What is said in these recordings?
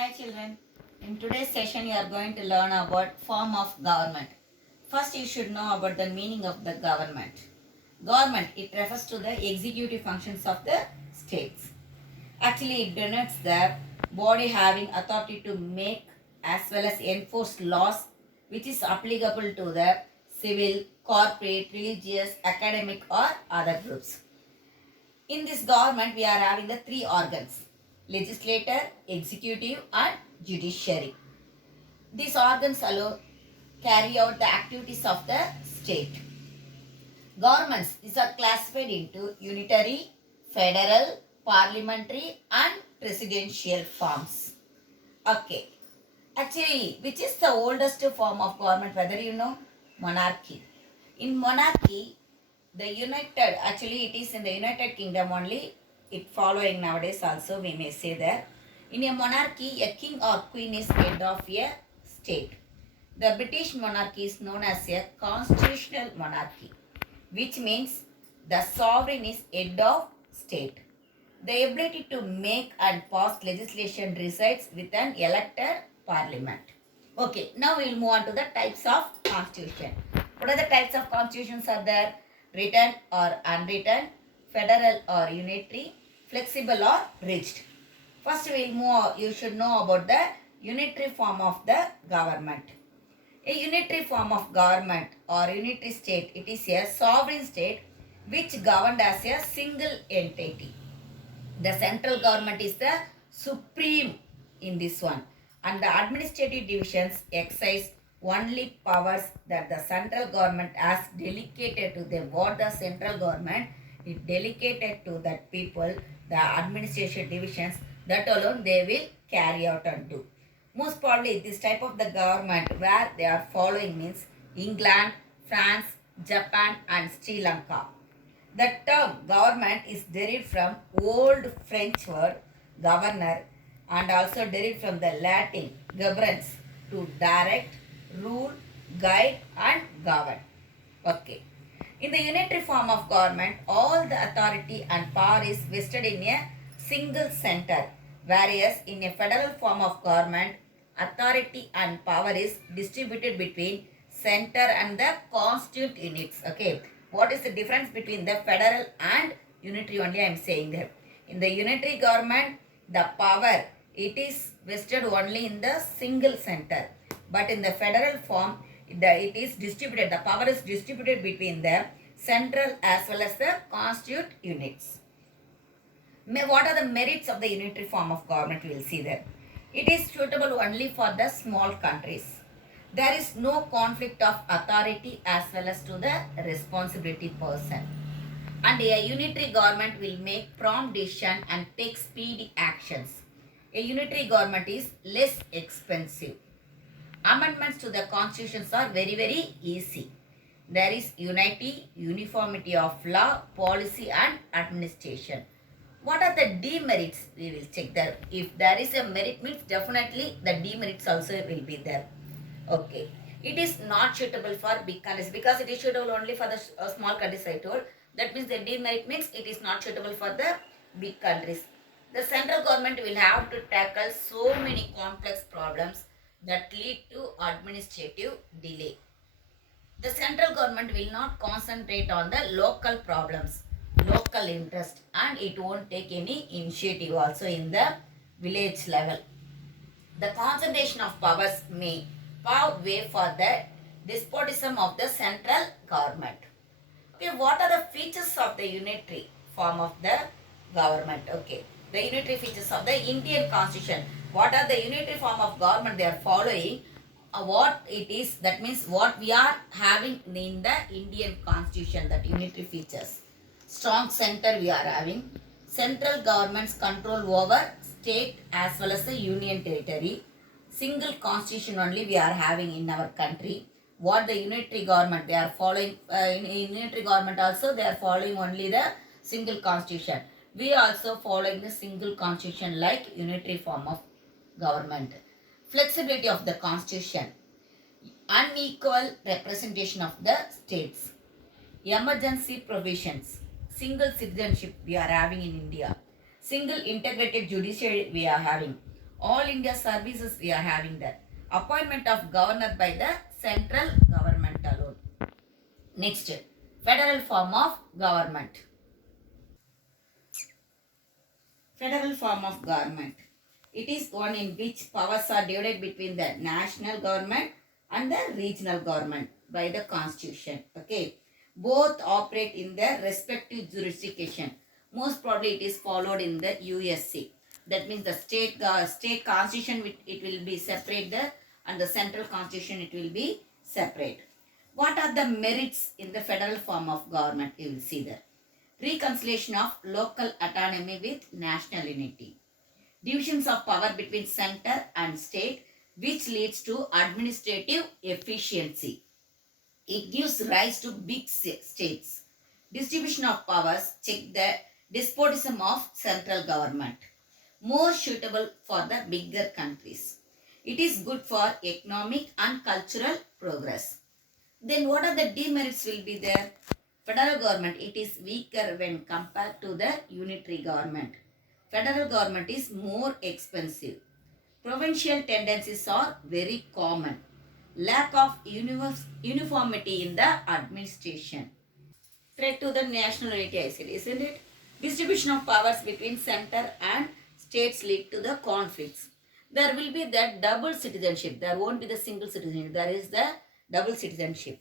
Hi children. In today's session you are going to learn about form of government. First you should know about the meaning of the government. Government, it refers to the executive functions of the states. Actually it denotes the body having authority to make as well as enforce laws which is applicable to the civil, corporate, religious, academic or other groups. In this government, we are having the three organs: legislature, executive, and judiciary. These organs allow carry out the activities of the state. Governments, these are classified into unitary, federal, parliamentary, and presidential forms. Okay. Actually, which is the oldest form of government? Whether you know? Monarchy. In monarchy, actually it is in the United Kingdom only, it following nowadays also we may say that. In a monarchy, a king or queen is head of a state. The British monarchy is known as a constitutional monarchy, which means the sovereign is head of state. The ability to make and pass legislation resides with an elected parliament. Okay, now we'll move on to the types of constitution. What are the types of constitutions are there? Written or unwritten, federal or unitary, flexible or rigid. First we'll move, you should know about the unitary form of the government. A unitary form of government or unitary state, it is a sovereign state which governed as a single entity. The central government is the supreme in this one, and the administrative divisions exercise only powers that the central government has delegated to them. What the central government is delegated to that people, the administration divisions, that alone they will carry out and do. Most probably this type of the government where they are following means England, France, Japan and Sri Lanka. The term government is derived from Old French word governor and also derived from the Latin governance, to direct, rule, guide and govern. Okay. In the unitary form of government, all the authority and power is vested in a single center, whereas in a federal form of government, authority and power is distributed between center and the constituent units. Okay. What is the difference between the federal and unitary only I am saying that. In the unitary government, the power, it is vested only in the single center. But in the federal form, it is distributed, the power is distributed between the central as well as the constituent units. What are the merits of the unitary form of government? We will see that. It is suitable only for the small countries. There is no conflict of authority as well as to the responsibility person. And a unitary government will make prompt decision and take speedy actions. A unitary government is less expensive. Amendments to the constitutions are very easy. There is unity, uniformity of law, policy and administration. What are the demerits? We will check there. If there is a merit means definitely the demerits also will be there. Okay. It is not suitable for big countries because it is suitable only for the small countries I told. That means the demerit means it is not suitable for the big countries. The central government will have to tackle so many complex problems that lead to administrative delay. The central government will not concentrate on the local problems, local interest, and it won't take any initiative also in the village level. The concentration of powers may pave way for the despotism of the central government. Okay, what are the features of the unitary form of the government? Okay, the unitary features of the Indian constitution. What are the unitary form of government they are following? What it is, that means what we are having in the Indian constitution, that unitary features. Strong center we are having. Central government's control over state as well as the union territory. Single constitution only we are having in our country. What the unitary government they are following, in unitary government also they are following only the single constitution. We also following the single constitution like unitary form of government. Flexibility of the constitution. Unequal representation of the states. Emergency provisions. Single citizenship we are having in India. Single integrated judiciary we are having. All India services we are having that. Appointment of governor by the central government alone. Next, federal form of government. Federal form of government. It is one in which powers are divided between the national government and the regional government by the constitution. Okay. Both operate in their respective jurisdiction. Most probably it is followed in the USA. That means the state constitution it will be separate there, and the central constitution it will be separate. What are the merits in the federal form of government? You will see there. Reconciliation of local autonomy with national unity. Divisions of power between center and state, which leads to administrative efficiency. It gives rise to big states. Distribution of powers, check the despotism of central government. More suitable for the bigger countries. It is good for economic and cultural progress. Then what are the demerits will be there? Federal government, it is weaker when compared to the unitary government. Federal government is more expensive. Provincial tendencies are very common. Lack of uniformity in the administration. Threat to the national unity, I said, isn't it? Distribution of powers between center and states lead to the conflicts. There will be that double citizenship. There won't be the single citizenship. There is the double citizenship.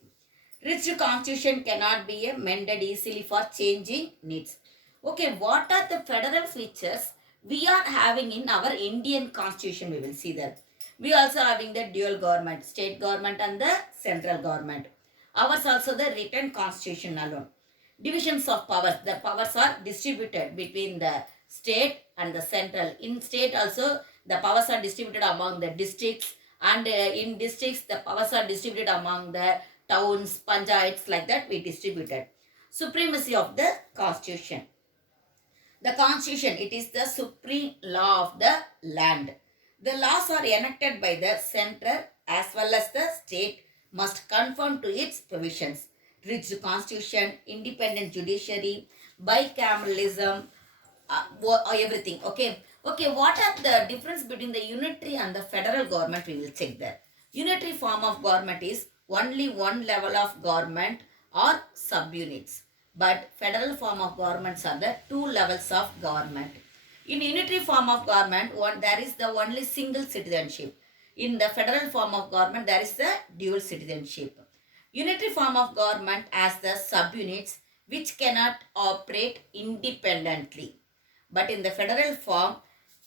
Rich constitution cannot be amended easily for changing needs. Okay, what are the federal features we are having in our Indian constitution? We will see that. We also having the dual government, state government and the central government. Ours also the written constitution alone. Divisions of powers. The powers are distributed between the state and the central. In state also the powers are distributed among the districts, and in districts the powers are distributed among the towns, panchayats, like that we distributed. Supremacy of the constitution. The constitution, it is the supreme law of the land. The laws are enacted by the center as well as the state must conform to its provisions. Rich constitution, independent judiciary, bicameralism, everything. Okay. Okay, what are the difference between the unitary and the federal government? We will check that. Unitary form of government is only one level of government or subunits. But federal form of governments are the two levels of government. In unitary form of government, there is the only single citizenship. In the federal form of government, there is the dual citizenship. Unitary form of government has the subunits which cannot operate independently. But in the federal form,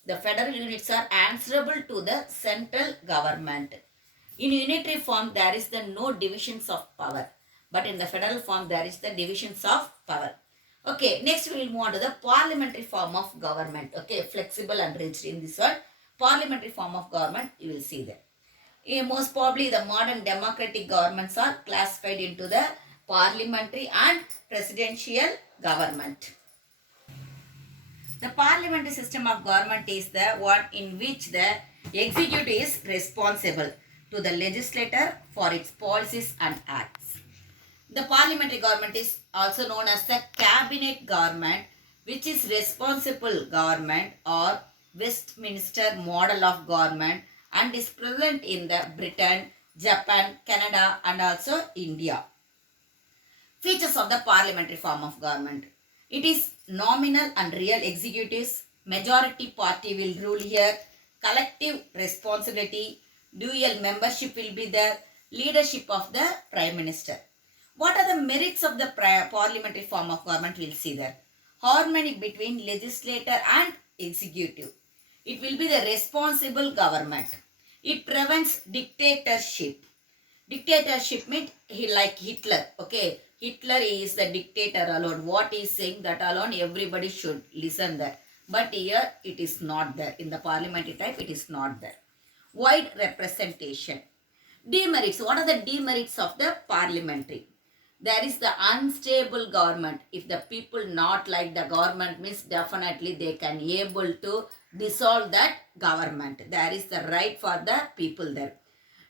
the federal units are answerable to the central government. In unitary form, there is the no divisions of power. But in the federal form, there is the divisions of power. Okay, next we will move on to the parliamentary form of government. Okay, flexible and rigid in this one. Parliamentary form of government, you will see that. Most probably the modern democratic governments are classified into the parliamentary and presidential government. The parliamentary system of government is the one in which the executive is responsible to the legislature for its policies and acts. The parliamentary government is also known as the cabinet government, which is responsible government or Westminster model of government, and is present in the Britain, Japan, Canada and also India. Features of the parliamentary form of government. It is nominal and real executives. Majority party will rule here. Collective responsibility. Dual membership will be there. Leadership of the Prime Minister. What are the merits of the parliamentary form of government? We will see there. Harmony between legislator and executive. It will be the responsible government. It prevents dictatorship. Dictatorship means like Hitler. Okay, Hitler is the dictator alone. What he is saying, that alone everybody should listen there. But here it is not there. In the parliamentary type it is not there. Wide representation. Demerits. What are the demerits of the parliamentary? There is the unstable government. If the people not like the government, means definitely they can able to dissolve that government. There is the right for the people there.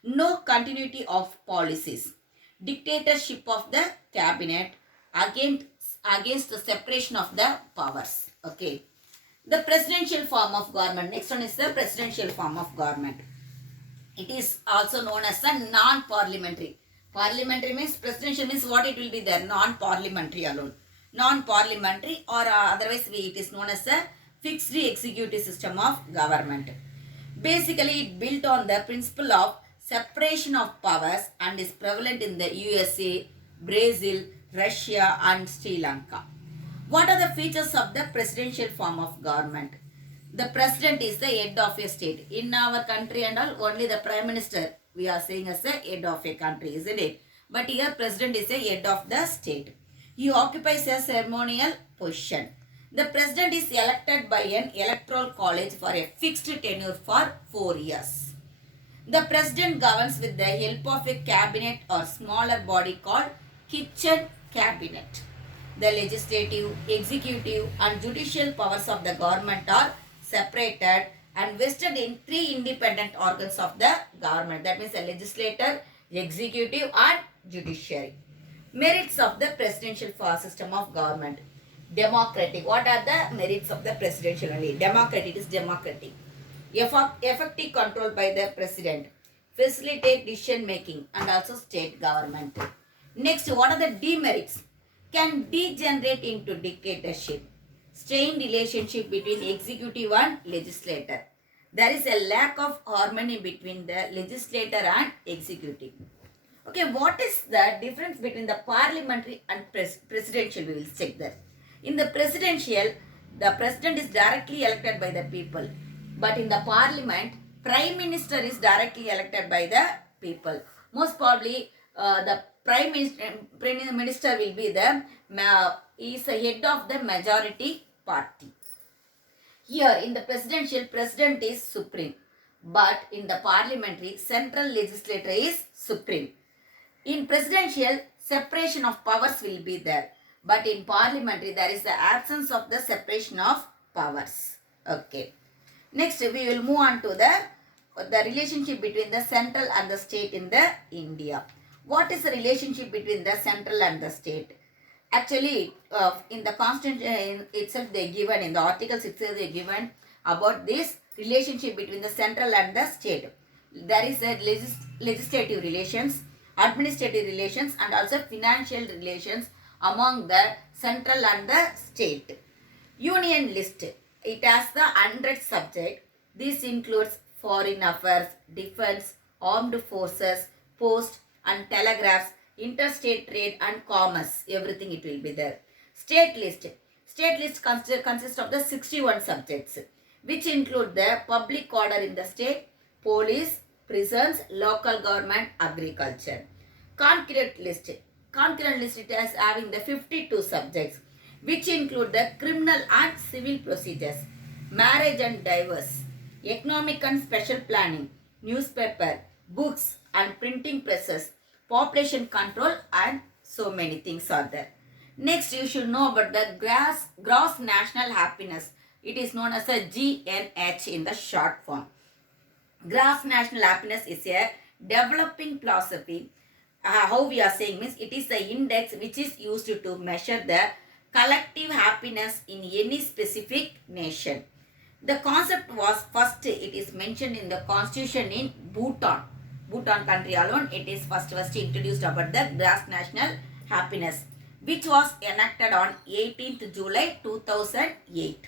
No continuity of policies. Dictatorship of the cabinet against the separation of the powers. Okay. The presidential form of government. Next one is the presidential form of government. It is also known as a non-parliamentary. Parliamentary means presidential means what it will be there, non-parliamentary alone. Non-parliamentary or otherwise it is known as a fixed executive system of government. Basically it built on the principle of separation of powers and is prevalent in the USA, Brazil, Russia and Sri Lanka. What are the features of the presidential form of government? The president is the head of a state. In our country and all, only the prime minister we are saying as the head of a country, isn't it? But here president is the head of the state. He occupies a ceremonial position. The president is elected by an electoral college for a fixed tenure for 4 years. The president governs with the help of a cabinet or smaller body called kitchen cabinet. The legislative, executive and judicial powers of the government are separated and vested in 3 independent organs of the government. That means the legislature, executive and judiciary. Merits of the presidential system of government. Democratic. What are the merits of the presidential only? Democratic is democratic. Effective control by the president. Facilitate decision making and also state government. Next, what are the demerits? Can degenerate into dictatorship. Strained relationship between executive and legislator. There is a lack of harmony between the legislator and executive. Okay, what is the difference between the parliamentary and presidential? We will check that. In the presidential, the president is directly elected by the people. But in the parliament, prime minister is directly elected by the people. Most probably, the prime minister will be the is the head of the majority party. Here in the presidential, president is supreme, but in the parliamentary, central legislature is supreme. In presidential, separation of powers will be there, but in parliamentary, there is the absence of the separation of powers. Okay. Next, we will move on to the relationship between the central and the state in the India. What is the relationship between the central and the state? Actually, in the constitution itself, they given in the articles itself they given about this relationship between the central and the state. There is a legislative relations, administrative relations, and also financial relations among the central and the state. Union list. It has the 100 subject. This includes foreign affairs, defense, armed forces, post and telegraphs, interstate trade and commerce. Everything it will be there. State list. State list consists of the 61 subjects, which include the public order in the state, police, prisons, local government, agriculture. Concurrent list. Concurrent list it is having the 52 subjects, which include the criminal and civil procedures, marriage and divorce, economic and special planning, newspaper, books and printing presses, population control, and so many things are there. Next, you should know about the gross national happiness. It is known as a GNH in the short form. Gross national happiness is a developing philosophy. How we are saying means it is the index which is used to measure the collective happiness in any specific nation. The concept was first, it is mentioned in the constitution in Bhutan. Bhutan country alone, it is first introduced about the gross national happiness, which was enacted on 18th July 2008.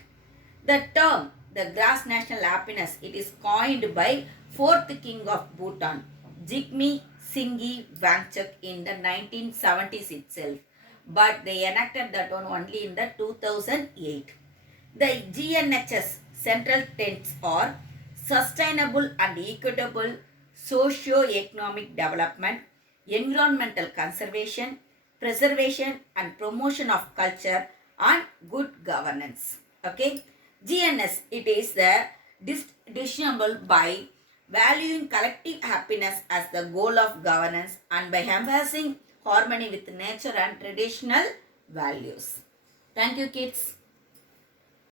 The term, the gross national happiness, it is coined by 4th king of Bhutan, Jigme Singye Wangchuck in the 1970s itself. But they enacted that one only in the 2008. The GNHS central tenets are sustainable and equitable socio-economic development, environmental conservation, preservation and promotion of culture and good governance. Okay. GNS, it is the distinguishable by valuing collective happiness as the goal of governance and by emphasizing harmony with nature and traditional values. Thank you, kids.